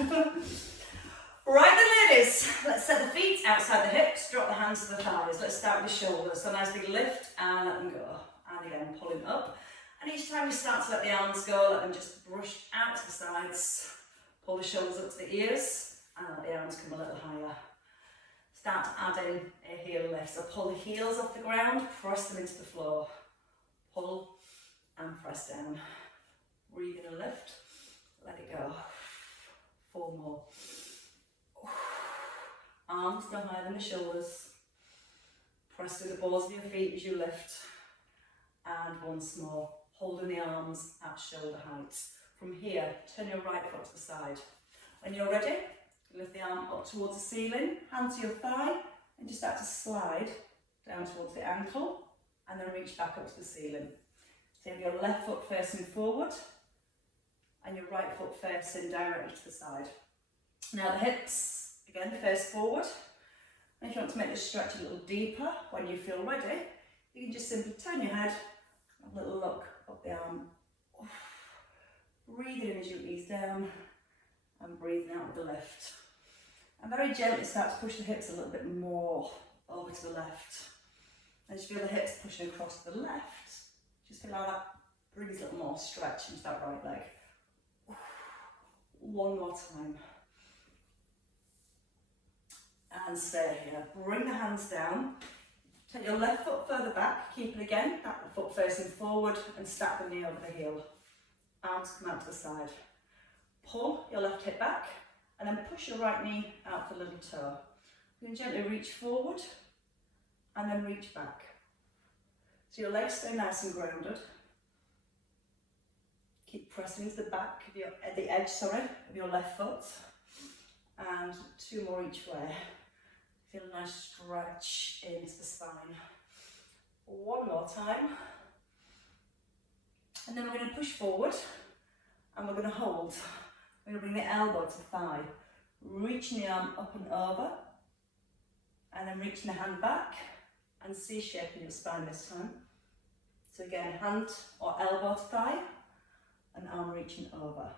Right then ladies, let's set the feet outside the hips, drop the hands to the thighs. Let's start with the shoulders. So nice big lift and let them go. And again, pulling up. And each time you start to let the arms go, let them just brush out to the sides. Pull the shoulders up to the ears and let the arms come a little higher. Start to add in a heel lift. So pull the heels off the ground, press them into the floor. Pull and press down. Breathe in a lift, let it go. 4 more. Arms no higher than the shoulders. Press through the balls of your feet as you lift. And once more, holding the arms at shoulder height. From here, turn your right foot to the side. When you're ready, lift the arm up towards the ceiling, hand to your thigh, and just start to slide down towards the ankle, and then reach back up to the ceiling. So you have your left foot facing forward, and your right foot facing directly to the side. Now the hips, again, face forward. And if you want to make this stretch a little deeper, when you feel ready, you can just simply turn your head, a little look up the arm. Breathe in as you ease down, and breathing out with the lift. And very gently start to push the hips a little bit more over to the left. As you feel the hips pushing across to the left, just feel how that brings a little more stretch into that right leg. 1 more time. And stay here. Bring the hands down. Take your left foot further back. Keep it again, that foot facing forward, and stack the knee over the heel. Arms come out to the side. Pull your left hip back, and then push your right knee out the little toe. You can gently reach forward, and then reach back. So your legs stay nice and grounded. Keep pressing into the back of the edge of your left foot. And 2 more each way. Feel a nice stretch into the spine. 1 more time. And then we're going to push forward, and we're going to hold. We're going to bring the elbow to thigh. Reaching the arm up and over, and then reaching the hand back, and C-shaping your spine this time. So again, hand or elbow to thigh, and arm reaching over.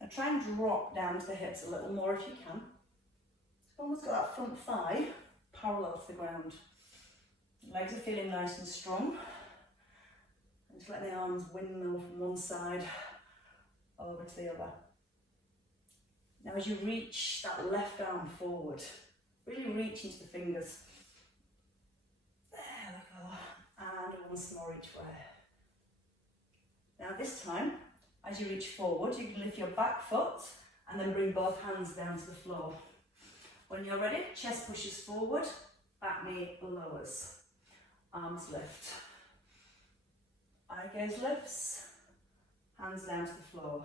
Now try and drop down to the hips a little more if you can. Almost got that front thigh parallel to the ground. Legs are feeling nice and strong. And just let the arms windmill from one side over to the other. Now as you reach that left arm forward, really reach into the fingers. There we go. And once more each way. Now this time, as you reach forward, you can lift your back foot and then bring both hands down to the floor. When you're ready, chest pushes forward, back knee lowers. Arms lift. Eye gaze lifts, hands down to the floor.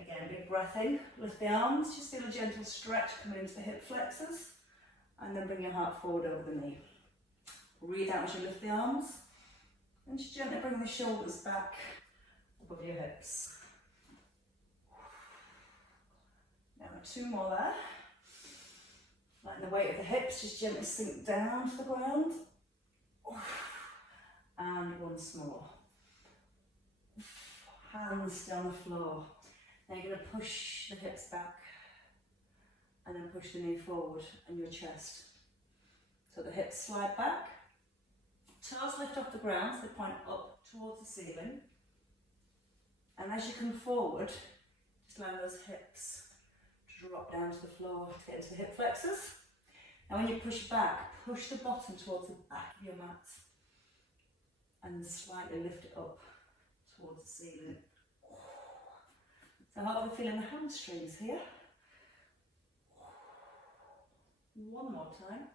Again, big breath in, lift the arms, just feel a gentle stretch coming into the hip flexors, and then bring your heart forward over the knee. Breathe out as you lift the arms, and just gently bring the shoulders back above your hips. Now 2 more there. Letting the weight of the hips just gently sink down to the ground. And once more. Hands down the floor. Now you're going to push the hips back, and then push the knee forward and your chest. So the hips slide back. Toes lift off the ground, so they point up towards the ceiling. And as you come forward, just allow those hips to drop down to the floor to get into the hip flexors. Now when you push back, push the bottom towards the back of your mat. And then slightly lift it up towards the ceiling. So hopefully feeling the hamstrings here. 1 more time.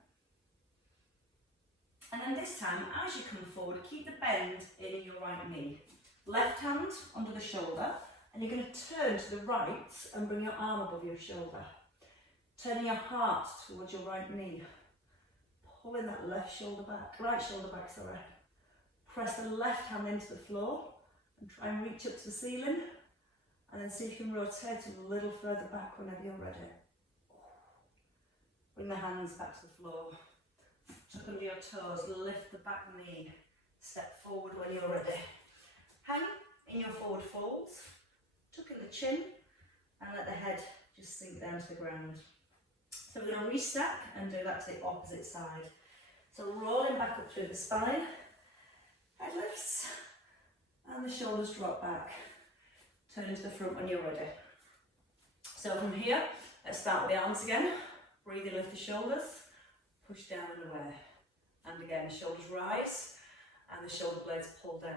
And then this time, as you come forward, keep the bend in your right knee. Left hand under the shoulder, and you're going to turn to the right and bring your arm above your shoulder. Turning your heart towards your right knee. Pulling that right shoulder back, sorry. Press the left hand into the floor and try and reach up to the ceiling. And then see if you can rotate a little further back whenever you're ready. Bring the hands back to the floor. Tuck under your toes, lift the back knee. Step forward when you're ready. Hang in your forward folds. Tuck in the chin and let the head just sink down to the ground. So we're going to restack and do that to the opposite side. So rolling back up through the spine, head lifts, and the shoulders drop back. Turn to the front when you're ready. So from here, let's start with the arms again. Breathe in, lift the shoulders, push down and away. And again, shoulders rise, and the shoulder blades pull down.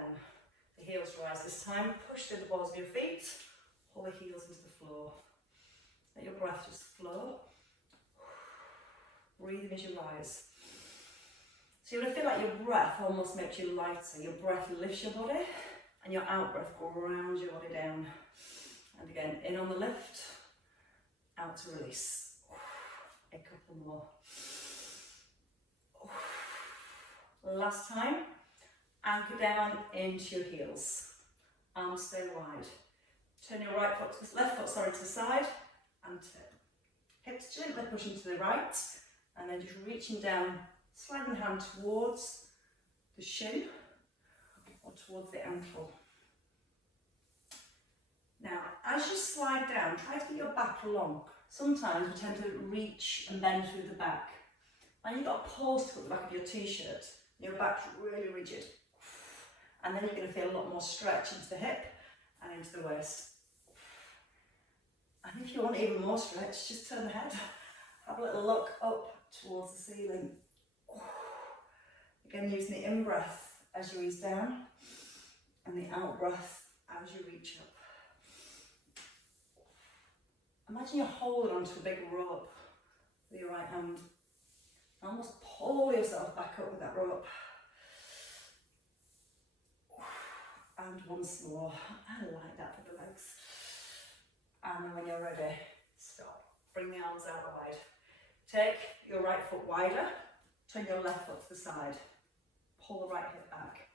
The heels rise this time, push through the balls of your feet, pull the heels into the floor. Let your breath just flow. Breathe in as you rise. So you're going to feel like your breath almost makes you lighter. Your breath lifts your body, and your out breath grounds your body down. And again, in on the lift, out to release. A couple more. Last time, anchor down into your heels. Arms stay wide. Turn your left foot to the side and turn. Hips gently pushing to the right, and then just reaching down, sliding the hand towards the shin or towards the ankle. Now, as you slide down, try to get your back long. Sometimes we tend to reach and bend through the back. And you've got a pose to the back of your t-shirt. Your back's really rigid. And then you're going to feel a lot more stretch into the hip and into the waist. And if you want even more stretch, just turn the head. Have a little look up towards the ceiling. Again, using the in-breath as you ease down, and the out-breath as you reach up. Imagine you're holding onto a big rope with your right hand. Almost pull yourself back up with that rope. And once more. I like that for the legs. And then when you're ready, stop. Bring the arms out wide. Take your right foot wider. Turn your left foot to the side. Pull the right hip back.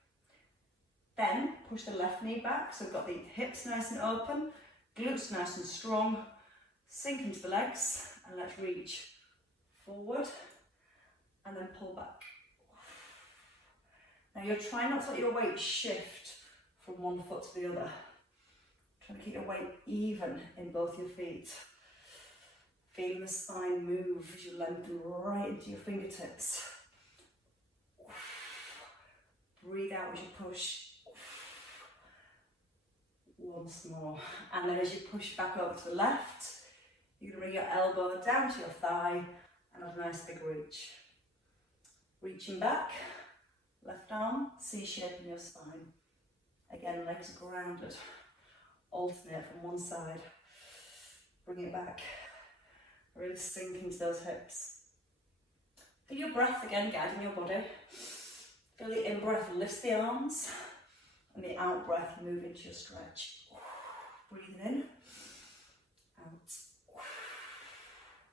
Then push the left knee back. So we've got the hips nice and open, glutes nice and strong. Sink into the legs and let's reach forward and then pull back. Now you're trying not to let your weight shift from one foot to the other. Trying to keep your weight even in both your feet. Feeling the spine move as you lengthen right into your fingertips. Breathe out as you push. Once more. And then as you push back over to the left, you're going to bring your elbow down to your thigh and have a nice big reach. Reaching back, left arm, C shape in your spine. Again, legs grounded. Alternate from one side. Bring it back. Really sink into those hips. Feel your breath again guiding your body. Feel the in-breath lifts the arms and the out-breath move into your stretch. Breathing in, out.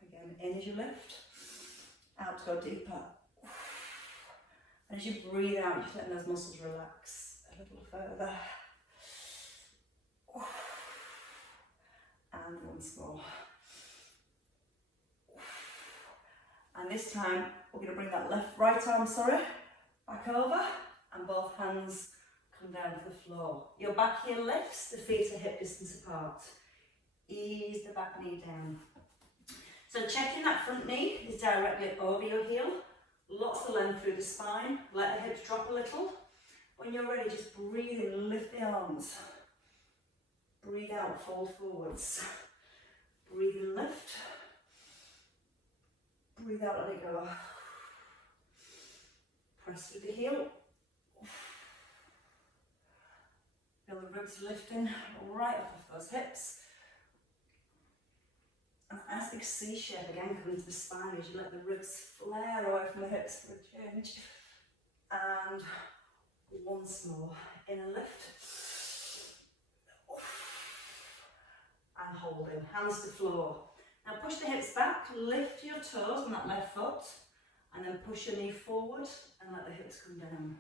Again, in as you lift, out to go deeper. And as you breathe out, just letting those muscles relax a little further. And once more. And this time, we're going to bring that right arm, back over, and both hands come down to the floor. Your back heel lifts, the feet are hip distance apart. Ease the back knee down. So checking that front knee is directly over your heel. Lots of length through the spine. Let the hips drop a little. When you're ready, just breathe in, lift the arms. Breathe out, fold forwards. Breathe in, lift. Breathe out, let it go. Press through the heel. Feel the ribs lifting right up off those hips. And as big C shape again coming to the spine as you let the ribs flare away from the hips for a change. And once more, in and lift. And holding, hands to floor. Now push the hips back, lift your toes on that left foot, and then push your knee forward and let the hips come down.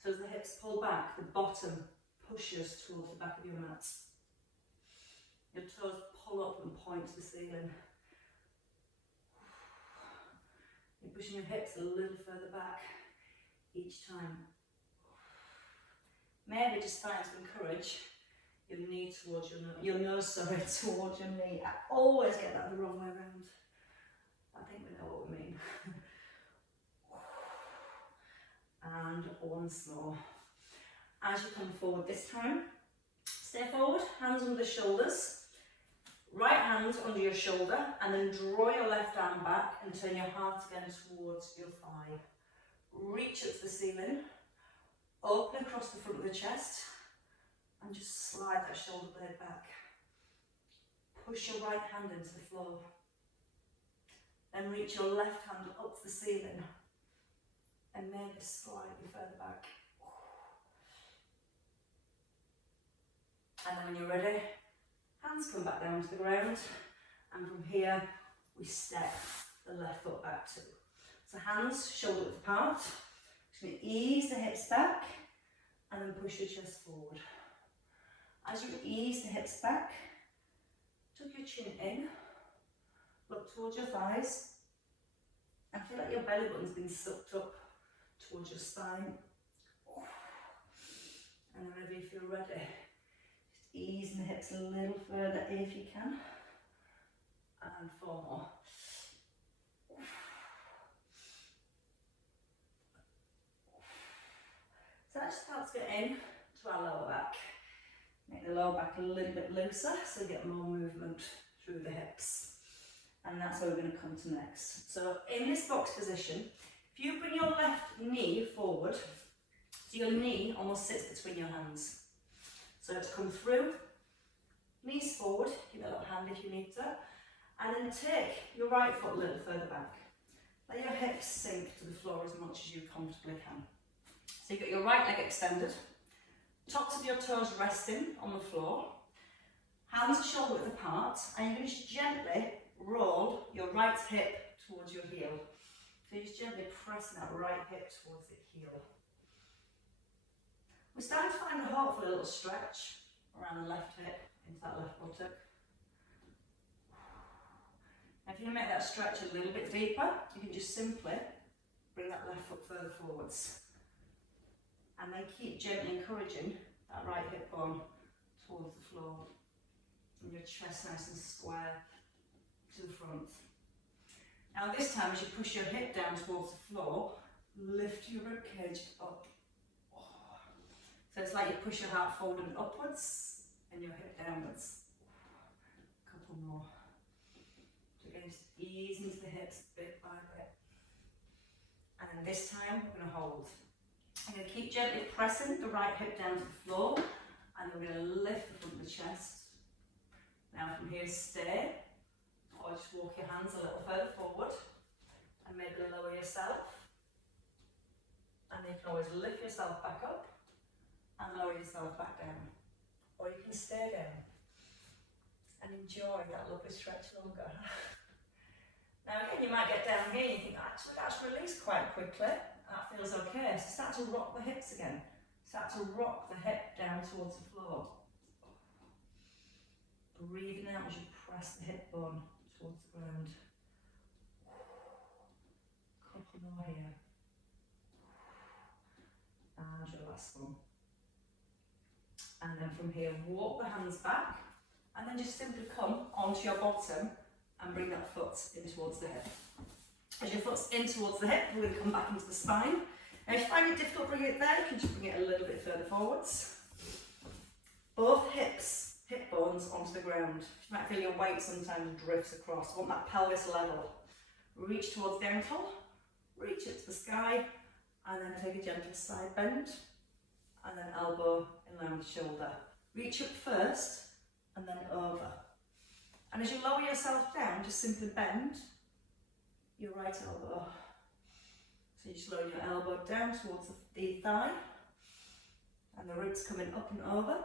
So as the hips pull back, the bottom pushes towards the back of your mat. Your toes pull up and point to the ceiling. You're pushing your hips a little further back each time. Maybe just trying to encourage your knee towards your nose, sorry, towards your knee. I always get that the wrong way around. I think we know what we mean. And once more. As you come forward this time, stay forward, hands under the shoulders, right hand under your shoulder, and then draw your left arm back and turn your heart again towards your thigh. Reach up to the ceiling, open across the front of the chest, and just slide that shoulder blade back. Push your right hand into the floor. Then reach your left hand up to the ceiling, and maybe slightly further back. And then when you're ready, hands come back down to the ground, and from here we step the left foot back too. So hands shoulder width apart. Just going to ease the hips back and then push your chest forward. As you ease the hips back, tuck your chin in, look towards your thighs, and feel like your belly button's been sucked up towards your spine. And whenever you feel ready, just ease the hips a little further if you can. And 4 more. So that starts getting to our lower back. Make the lower back a little bit looser so you get more movement through the hips. And that's where we're going to come to next. So in this box position, if you bring your left knee forward, so your knee almost sits between your hands. So to come through, knees forward, give it a little hand if you need to, and then take your right foot a little further back. Let your hips sink to the floor as much as you comfortably can. So you've got your right leg extended, tops of your toes resting on the floor, hands are shoulder width apart, and you're going to just gently roll your right hip towards your heel. So you're just gently pressing that right hip towards the heel. We're starting to find hopefully a little stretch around the left hip into that left buttock. Now if you make that stretch a little bit deeper, you can just simply bring that left foot further forwards. And then keep gently encouraging that right hip bone towards the floor. And your chest nice and square to the front. Now this time as you push your hip down towards the floor, lift your rib cage up. So it's like you push your heart forward and upwards and your hip downwards. A couple more. So again, just ease into the hips bit by bit. And then this time we're going to hold. I'm going to keep gently pressing the right hip down to the floor, and we're going to lift the front of the chest. Now from here stay, or just walk your hands a little further forward, and maybe lower yourself. And you can always lift yourself back up, and lower yourself back down. Or you can stay down, and enjoy that lovely stretch longer. Now again, you might get down here and you think, actually that's released quite quickly. That feels okay. So start to rock the hips again. Start to rock the hip down towards the floor. Breathing out as you press the hip bone towards the ground. Couple more here. And your last one. And then from here, walk the hands back, and then just simply come onto your bottom and bring that foot in towards the hip. As your foot's in towards the hip, we're going to come back into the spine. Now if you find it difficult bringing it there, you can just bring it a little bit further forwards. Both hip bones onto the ground. You might feel your weight sometimes drifts across. You want that pelvis level. Reach towards the ankle, reach it to the sky, and then take a gentle side bend, and then elbow in line with shoulder. Reach up first, and then over. And as you lower yourself down, just simply bend your right elbow. So you just lower your elbow down towards the thigh, and the ribs coming up and over.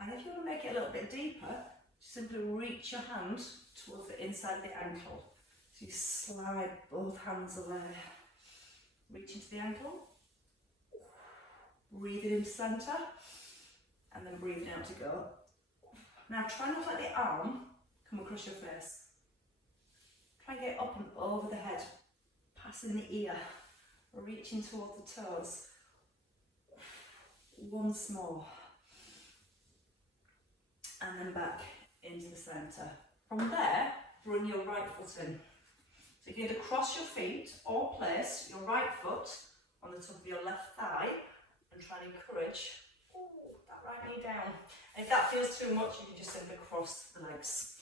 And if you want to make it a little bit deeper, simply reach your hand towards the inside of the ankle. So you slide both hands away. Reach into the ankle, breathe it into centre, and then breathe out to go. Now try not to let the arm come across your face. Try and get up and over the head, passing the ear, reaching towards the toes. Once more. and then back into the centre. From there, bring your right foot in. So you can either cross your feet or place your right foot on the top of your left thigh and try and encourage that right knee down. And if that feels too much, you can just simply cross the legs.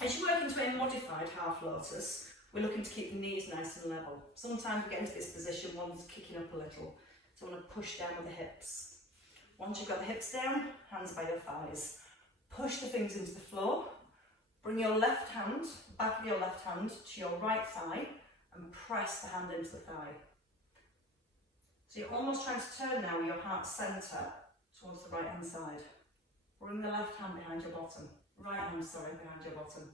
As you work into a modified half lotus, we're looking to keep the knees nice and level. Sometimes we get into this position, one's kicking up a little. So I want to push down with the hips. Once you've got the hips down, hands by your thighs. Push the fingers into the floor. Bring your left hand, back of your left hand, to your right thigh and press the hand into the thigh. So you're almost trying to turn now with your heart centre towards the right hand side. Bring the left hand behind your bottom. Right hand, behind your bottom.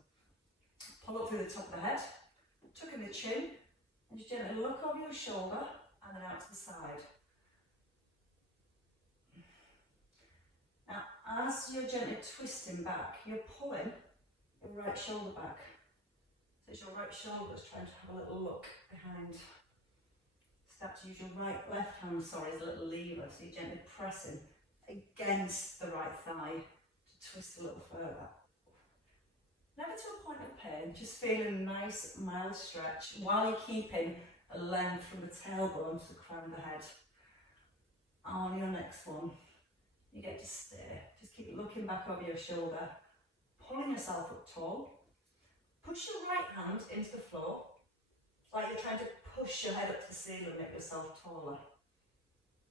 Pull up through the top of the head, tuck in the chin, and just gently look over your shoulder and then out to the side. Now, as you're gently twisting back, you're pulling your right shoulder back. So it's your right shoulder that's trying to have a little look behind. Start to use your left hand as a little lever, so you're gently pressing against the right thigh to twist a little further. Never to a point of pain, just feeling a nice mild stretch while you're keeping a length from the tailbone to the crown of the head. On your next one, you get to stay. Just keep looking back over your shoulder, pulling yourself up tall. Push your right hand into the floor, like you're trying to push your head up to the ceiling and make yourself taller.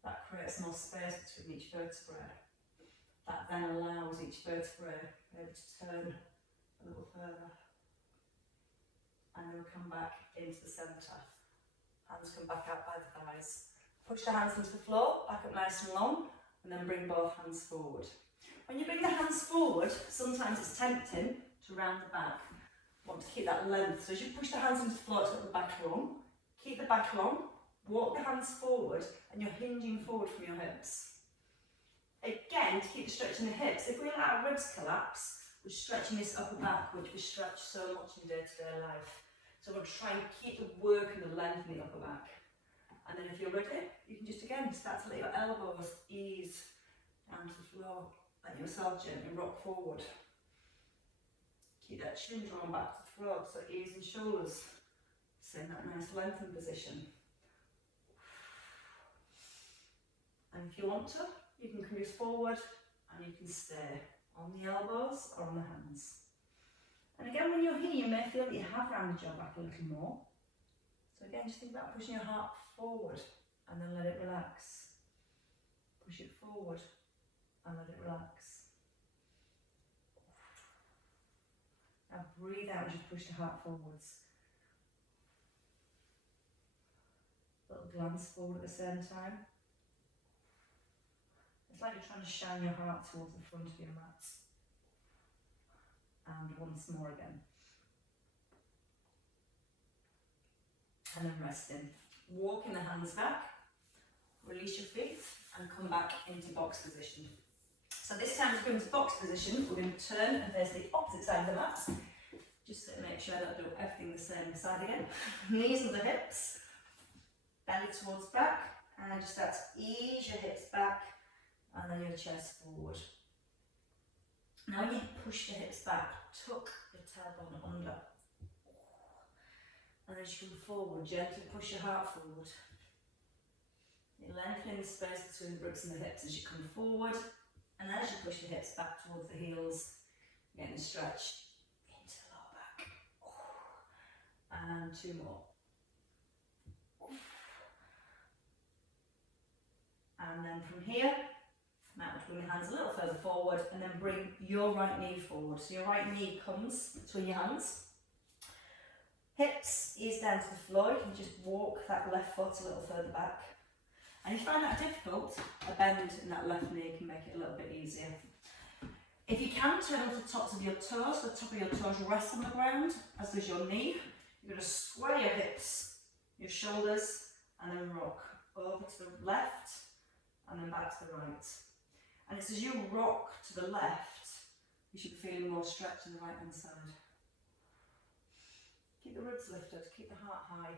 That creates more space between each vertebrae. That then allows each vertebrae maybe to turn a little further. And then we'll come back into the centre. Hands come back out by the thighs. Push the hands into the floor, back up nice and long, and then bring both hands forward. When you bring the hands forward, sometimes it's tempting to round the back. Want to keep that length. So as you push the hands into the floor, to get the back long, keep the back long, walk the hands forward, and you're hinging forward from your hips. Again, to keep the stretch in the hips, if we let our ribs collapse, we're stretching this upper back, which we stretch so much in day-to-day life. So we'll try and keep the work and the length in the upper back. And then if you're ready, you can just again start to let your elbows ease down to the floor. Let yourself gently rock forward. Keep that chin drawn back to the throat, so ears and shoulders. Stay in that nice lengthened position. And if you want to, you can cruise forward and you can stay on the elbows or on the hands. And again, when you're here, you may feel that you have rounded your back a little more. So again, just think about pushing your heart forward and then let it relax. Push it forward and let it relax. Now breathe out as you push the heart forwards. Little glance forward at the same time. It's like you're trying to shine your heart towards the front of your mat. And once more again. And then resting. Walking the hands back, release your feet and come back into box position. So this time as we go into box position, we're going to turn and face the opposite side of the mat. Just to make sure I don't do everything the same side again. Knees under the hips, belly towards back, and just start to ease your hips back and then your chest forward. Now when you push the hips back, tuck your tailbone under. And as you come forward, gently push your heart forward. You're lengthening the space between the ribs and the hips as you come forward. And as you push the hips back towards the heels, getting a stretch into the lower back. And two more. And then from here, bring the hands a little further forward and then bring your right knee forward. So your right knee comes between your hands. Hips ease down to the floor. You can just walk that left foot a little further back. And if you find that difficult, a bend in that left knee can make it a little bit easier. If you can, turn off the tops of your toes. The top of your toes rest on the ground, as does your knee. You're going to sway your hips, your shoulders, and then rock over to the left and then back to the right. And it's as you rock to the left, you should be feeling more stretch on the right hand side. Keep the ribs lifted, keep the heart high.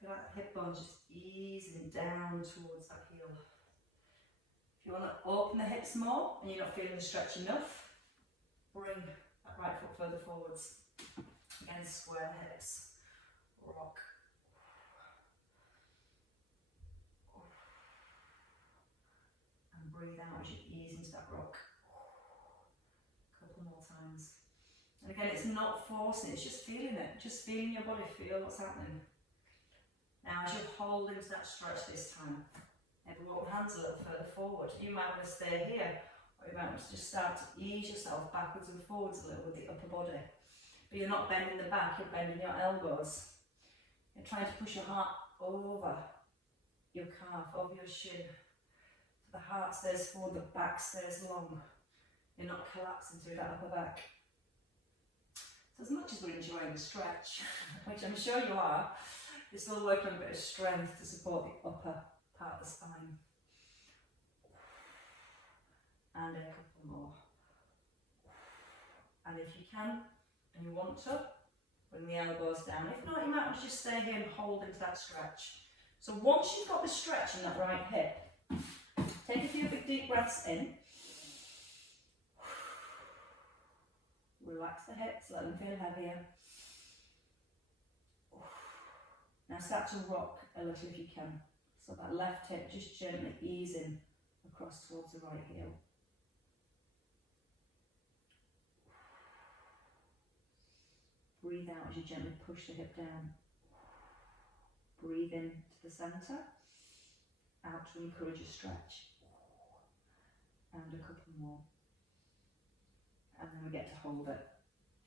Feel like the hip bone's just easing down towards that heel. If you want to open the hips more and you're not feeling the stretch enough, bring that right foot further forwards. Again, square the hips. Rock. And breathe out as you ease into that rock. A couple more times. And again, it's not forcing, it's just feeling it. Just feeling your body, feel what's happening. Now, as you hold into that stretch this time, maybe walk the hands a little further forward. You might want to stay here, or you might want to just start to ease yourself backwards and forwards a little with the upper body. But you're not bending the back, you're bending your elbows. You're trying to push your heart over your calf, over your shin. So the heart stays forward, the back stays long. You're not collapsing through that upper back. So as much as we're enjoying the stretch, which I'm sure you are, you're still working on a bit of strength to support the upper part of the spine. And a couple more. And if you can, and you want to, bring the elbows down. If not, you might want to just stay here and hold into that stretch. So once you've got the stretch in that right hip, take a few big deep breaths in. Relax the hips, let them feel heavier. Now start to rock a little if you can. So that left hip just gently easing across towards the right heel. Breathe out as you gently push the hip down. Breathe in to the centre. Out to encourage a stretch. And a couple more. And then we get to hold it.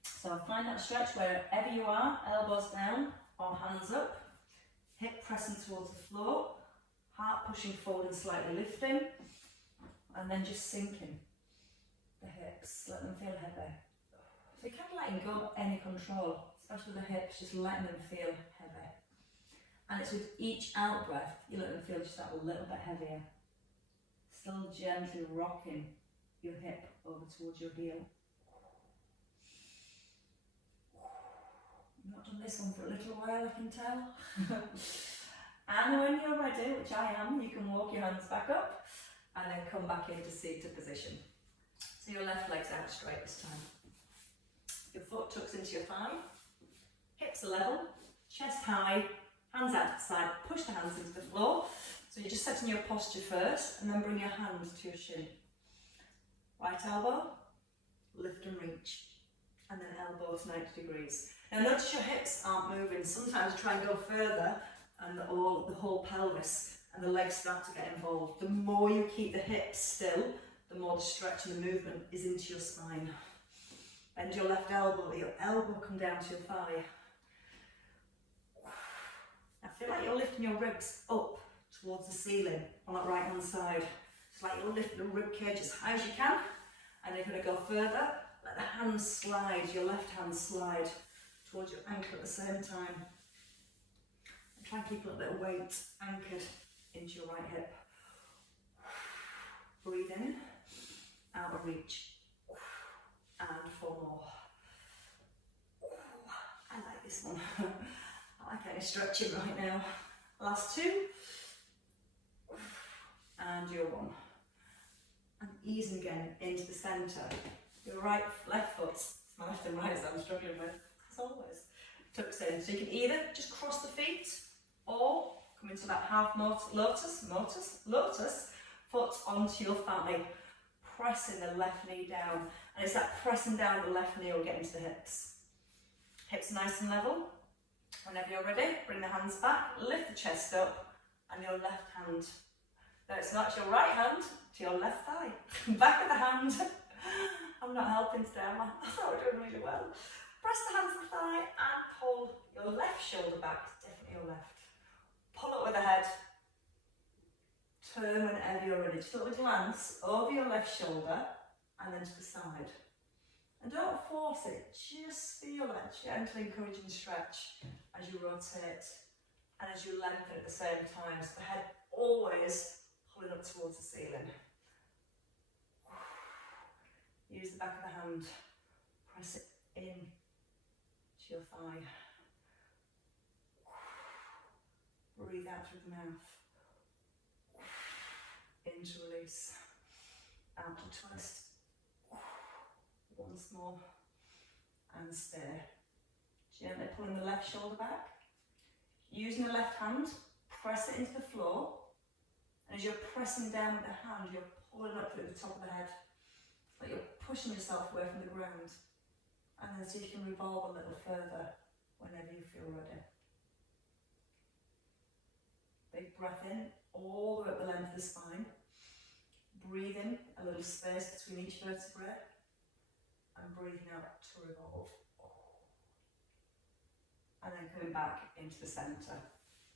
So find that stretch wherever you are, elbows down or hands up. Hip pressing towards the floor, heart pushing forward and slightly lifting, and then just sinking the hips, let them feel heavy. So you're kind of letting go of any control, especially the hips, just letting them feel heavy. And it's with each out breath, you let them feel just that a little bit heavier. Still gently rocking your hip over towards your heel. I've not done this one for a little while, I can tell. And when you're ready, which I am, you can walk your hands back up and then come back into seated position. So your left leg's out straight this time. Your foot tucks into your thigh, hips are level, chest high, hands out to the side, push the hands into the floor. So you're just setting your posture first and then bring your hands to your shin. Right elbow, lift and reach, and then elbows 90 degrees. Now notice your hips aren't moving. Sometimes try and go further and the whole pelvis and the legs start to get involved. The more you keep the hips still, the more the stretch and the movement is into your spine. Bend your left elbow, let your elbow come down to your thigh. Now feel like you're lifting your ribs up towards the ceiling on that right hand side. It's like you're lifting the rib cage as high as you can, and you're going to go further. Let the hands slide, your left hand slide towards your ankle at the same time. And try and keep a little bit of weight anchored into your right hip. Breathe in, out of reach. And 4 more. I like this one. I like any stretching right now. Last 2. And your 1. And easing again into the centre. Your left foot, it's my left and right that I'm struggling with, as always, tucks in. So you can either just cross the feet or come into that half lotus, foot onto your thigh, pressing the left knee down. And it's that pressing down the left knee will get into the hips. Hips nice and level. Whenever you're ready, bring the hands back, lift the chest up, and your left hand. No, it's not your right hand to your left thigh. Back of the hand. I'm not helping today, am I? I thought we're doing really well. Press the hands to the thigh and pull your left shoulder back, definitely your left. Pull up with the head. Turn whenever you're ready. Just a little glance over your left shoulder and then to the side. And don't force it, just feel that gently encouraging stretch as you rotate and as you lengthen at the same time. So the head always pulling up towards the ceiling. Use the back of the hand, press it in to your thigh. Breathe out through the mouth. In to release. out to twist. Once more, and stay. Gently pulling the left shoulder back. Using the left hand, press it into the floor. And as you're pressing down with the hand, you're pulling up through the top of the head. Like you're pushing yourself away from the ground. And then so you can revolve a little further whenever you feel ready. Big breath in, all the way up the length of the spine. Breathe in, a little space between each vertebrae. And breathing out to revolve. And then coming back into the centre.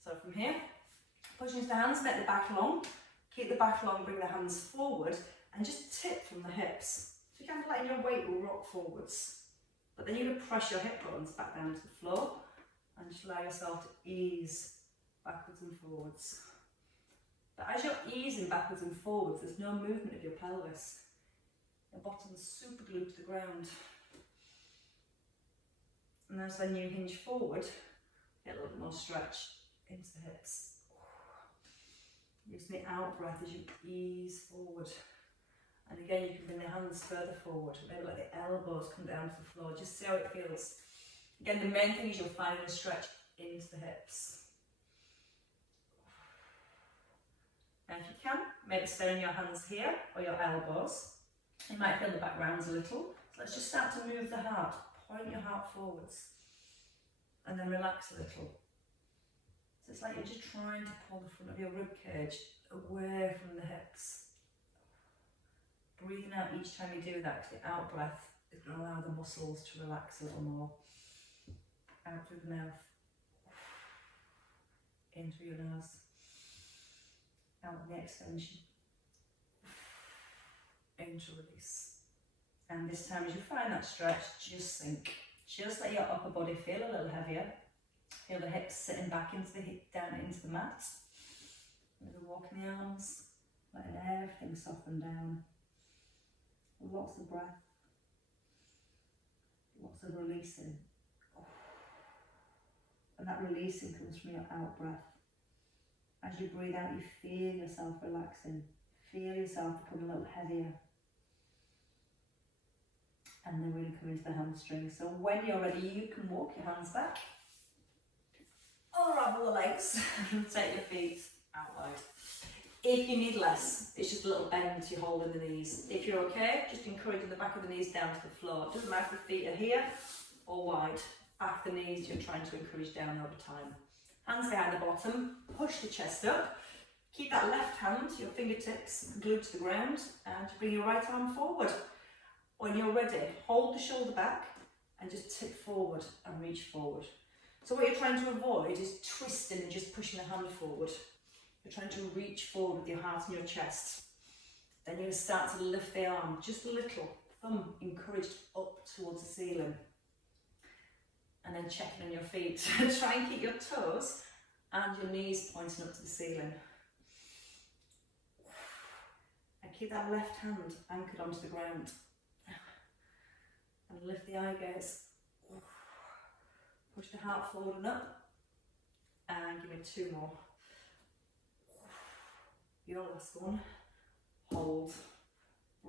So from here, pushing into the hands, make the back long. Keep the back long, bring the hands forward, and just tip from the hips. So you're kind of letting your weight rock forwards. But then you're going to press your hip bones back down to the floor, and just allow yourself to ease backwards and forwards. But as you're easing backwards and forwards, there's no movement of your pelvis. Your bottom's super glued to the ground. And that's when you hinge forward, get a little bit more stretch into the hips. Using the out breath as you ease forward. And again, you can bring the hands further forward, maybe let the elbows come down to the floor, just see how it feels. Again, the main thing is you'll find a stretch into the hips. And if you can, maybe stay on your hands here or your elbows. You might feel the back rounds a little. So let's just start to move the heart. Point your heart forwards. And then relax a little. So it's like you're just trying to pull the front of your rib cage away from the hips. Breathing out each time you do that, because the out breath is going to allow the muscles to relax a little more. Out through the mouth. In through your nose. Out with the extension. Into release. And this time as you find that stretch, just sink. Just let your upper body feel a little heavier. Feel the hips sitting back into the down into the mat. Maybe walking the arms, letting everything soften down. Lots of breath. Lots of releasing. And that releasing comes from your out breath. As you breathe out, you feel yourself relaxing. Feel yourself become a little heavier. And then we're going to come into the hamstring. So when you're ready, you can walk your hands back. Unravel the legs. Take your feet out wide. If you need less, it's just a little bend you hold in the knees. If you're okay, just encouraging the back of the knees down to the floor. It doesn't matter if the feet are here or wide. Back the knees, you're trying to encourage down over time. Hands behind the bottom. Push the chest up. Keep that left hand, your fingertips glued to the ground, and bring your right arm forward. When you're ready, hold the shoulder back and just tip forward and reach forward. So what you're trying to avoid is twisting and just pushing the hand forward. You're trying to reach forward with your heart in your chest. Then you're going to start to lift the arm just a little, thumb encouraged up towards the ceiling. And then checking on your feet. Try and keep your toes and your knees pointing up to the ceiling. And keep that left hand anchored onto the ground. And lift the eye gaze. Push the heart forward and up. And give me 2 more. Your last one. Hold.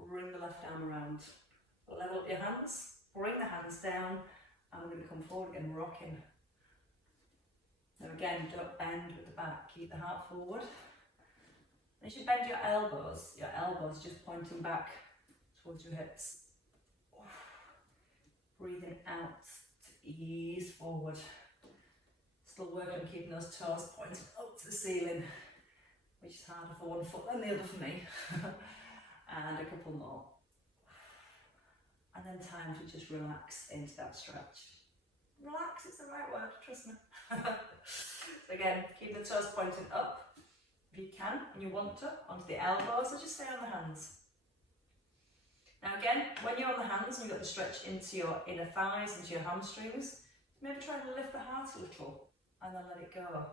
Bring the left arm around. Level up your hands. Bring the hands down. And we're going to come forward again, rocking. Now again, don't bend with the back. Keep the heart forward. As you bend your elbows just pointing back towards your hips. Breathing out to ease forward. Still working on keeping those toes pointing up to the ceiling, which is harder for one foot than the other for me. And a couple more. And then time to just relax into that stretch. Relax, it's the right word, trust me. So again, keep the toes pointing up. If you can, and you want to, onto the elbows, or just stay on the hands. Now again, when you're on the hands and you've got the stretch into your inner thighs, into your hamstrings, maybe try to lift the heart a little and then let it go.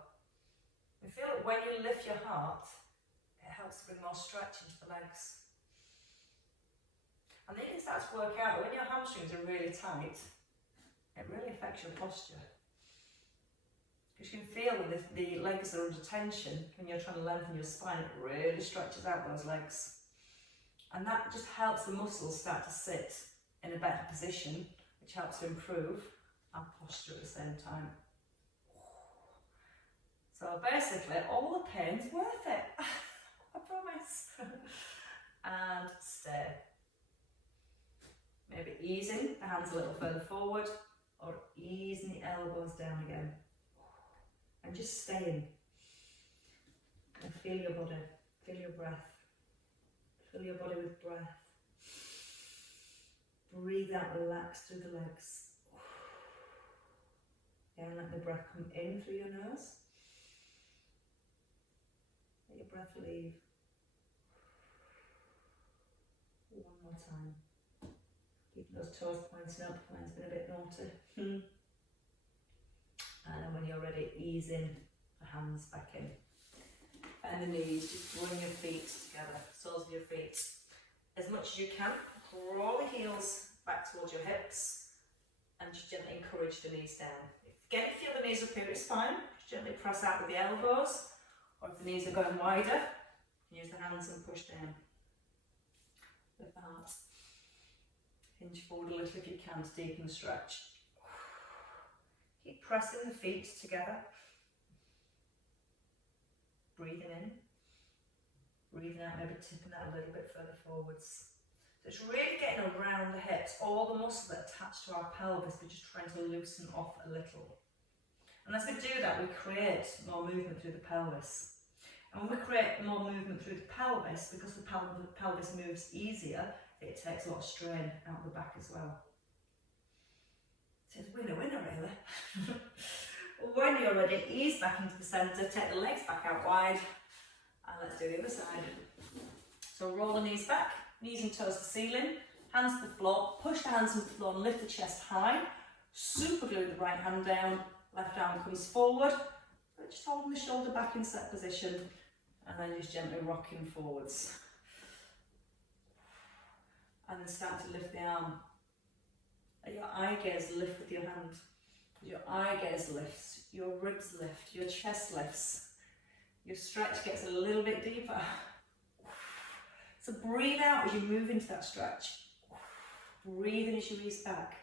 We feel that when you lift your heart, it helps to bring more stretch into the legs. And then you can start to work out that when your hamstrings are really tight, it really affects your posture. Because you can feel when the legs are under tension, when you're trying to lengthen your spine, it really stretches out those legs. And that just helps the muscles start to sit in a better position, which helps to improve our posture at the same time. So basically, all the pain's worth it. I promise. And stay. Maybe easing the hands a little further forward, or easing the elbows down again. And just staying. And feel your body, feel your breath. Fill your body with breath. Breathe out, relax through the legs. And let the breath come in through your nose. Let your breath leave. One more time. Keep those toes pointing up. Mine's been a bit naughty. And then when you're ready, ease in the hands back in. And the knees, just bring your feet together, soles of your feet. As much as you can, draw the heels back towards your hips and just gently encourage the knees down. If you feel the knees up here, it's fine. Just gently press out with the elbows, or if the knees are going wider, use the hands and push down. Lift the heart. Hinge forward a little if you can to deepen the stretch. Keep pressing the feet together. Breathing in, breathing out, maybe tipping that a little bit further forwards. So it's really getting around the hips, all the muscles that attach to our pelvis, we're just trying to loosen off a little. And as we do that, we create more movement through the pelvis. And when we create more movement through the pelvis, because the pelvis moves easier, it takes a lot of strain out the back as well. So it's winner-winner really. When you're ready, ease back into the centre, take the legs back out wide, and let's do the other side. So roll the knees back, knees and toes to the ceiling, hands to the floor, push the hands into the floor and lift the chest high, super glue the right hand down, left arm comes forward, just holding the shoulder back in set position, and then just gently rocking forwards. And then start to lift the arm. Let your eye gaze lift with your hand. Your eye gaze lifts, your ribs lift, your chest lifts, your stretch gets a little bit deeper. So breathe out as you move into that stretch. Breathe in as you ease back.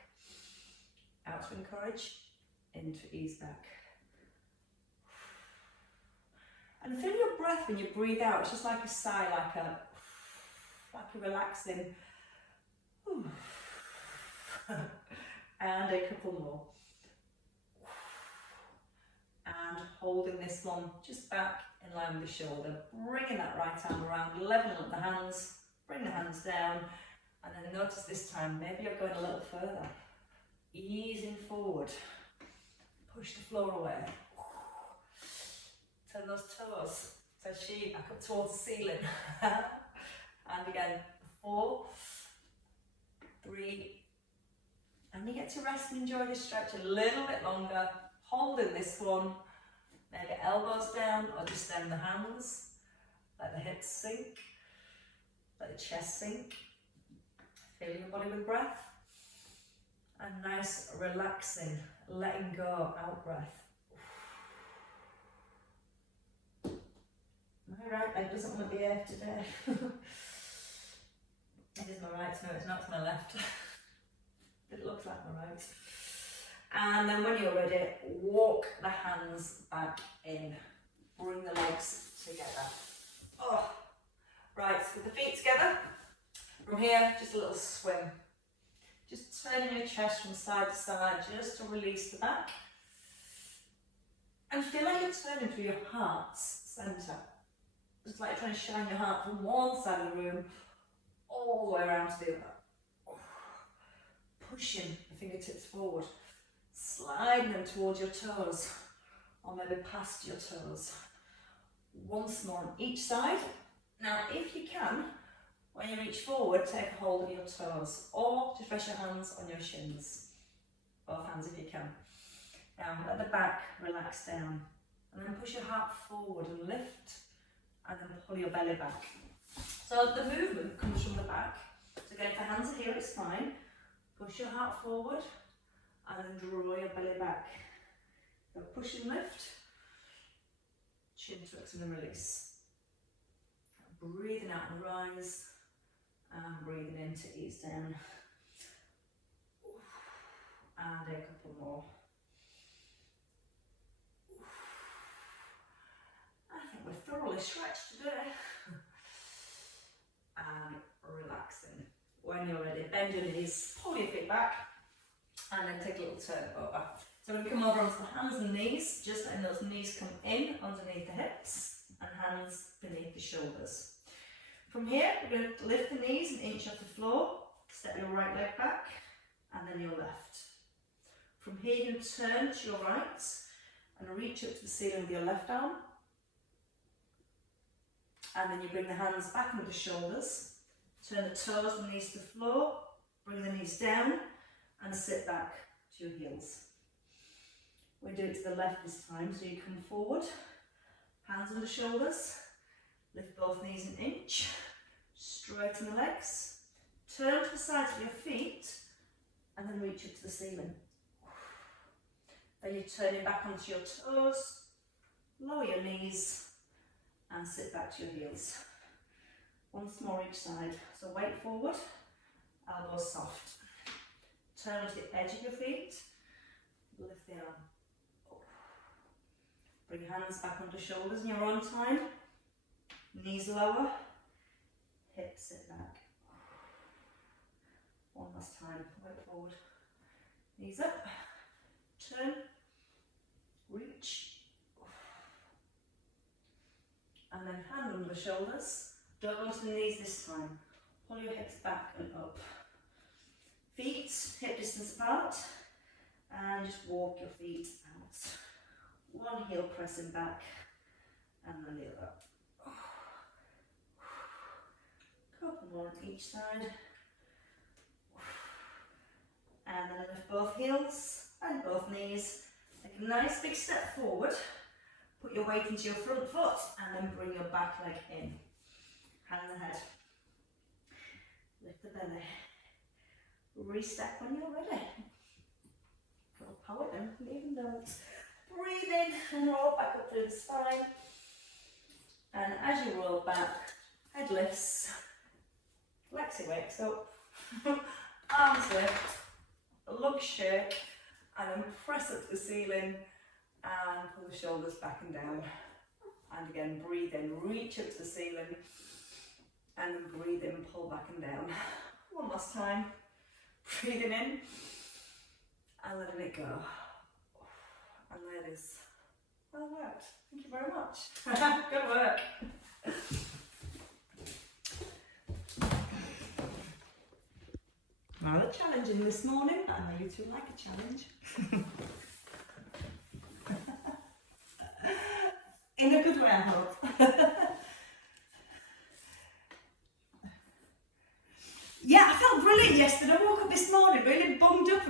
Out to encourage, in to ease back. And feel your breath when you breathe out. It's just like a sigh, like a relaxing. And a couple more. And holding this one just back in line with the shoulder, bringing that right arm around, leveling up the hands, bring the hands down, and then notice this time, maybe you're going a little further, easing forward, push the floor away, turn those toes, so she back up towards the ceiling, and again, 4, 3, and you get to rest and enjoy this stretch a little bit longer. Holding this one, maybe elbows down or just down the hands, let the hips sink, let the chest sink, feel your body with breath, and nice relaxing, letting go, out breath. My right leg doesn't want to behave today. It is my right, no it's not, it's my left. It looks like my right. And then when you're ready, walk the hands back in. Bring the legs together. Oh, right, with the feet together. From here, just a little swim. Just turning your chest from side to side, just to release the back. And feel like you're turning through your heart's centre. Just like trying to shine your heart from one side of the room, all the way around to the other. Pushing the fingertips forward. Slide them towards your toes, or maybe past your toes. Once more on each side. Now, if you can, when you reach forward, take a hold of your toes, or just rest your hands on your shins. Both hands if you can. Now, let the back relax down, and then push your heart forward and lift, and then pull your belly back. So the movement comes from the back. So again, if the hands are here, it's fine. Push your heart forward, and then draw your belly back. So push and lift, chin tucks and then release. Breathing out and rise, And breathing in to ease down. And a couple more. I think we're thoroughly stretched today. And relaxing. When you're ready, bend your knees, pull your feet back, and then take a little turn over. So we're going to come over onto the hands and knees, just letting those knees come in underneath the hips and hands beneath the shoulders. From here, we're going to lift the knees an inch off the floor, step your right leg back, and then your left. From here, you're going to turn to your right and reach up to the ceiling with your left arm. And then you bring the hands back under the shoulders, turn the toes and knees to the floor, bring the knees down, and sit back to your heels. We'll do it to the left this time, so you come forward, hands on the shoulders, lift both knees an inch, straighten the legs, turn to the sides of your feet, and then reach up to the ceiling. Then you're turning back onto your toes, lower your knees, and sit back to your heels. Once more each side. So weight forward, elbows soft. Turn to the edge of your feet, lift the arm. Bring hands back onto shoulders in your own time. Knees lower, hips sit back. One last time, weight forward. Knees up, turn, reach. And then hand under the shoulders. Don't go to the knees this time. Pull your hips back and up. Feet hip distance apart. And just walk your feet out. One heel pressing back and then the other. Couple more on each side. And then lift both heels and both knees. Take a nice big step forward. Put your weight into your front foot and then bring your back leg in. Hang the head. Lift the belly. Restep when you're ready. Little power down, even don't. Breathe in and roll back up through the spine. And as you roll back, head lifts. Flexi wakes up. Arms lift. Lug shake. And then press up to the ceiling. And pull the shoulders back and down. And again, breathe in, reach up to the ceiling. And then breathe in, pull back and down. One last time. Breathing in. And letting it go. And there it is. Well worked. Thank you very much. Good work. Rather challenging this morning. I know you two like a challenge. In a good way, I hope. Yeah, I felt brilliant yesterday. I woke up this morning really bummed up.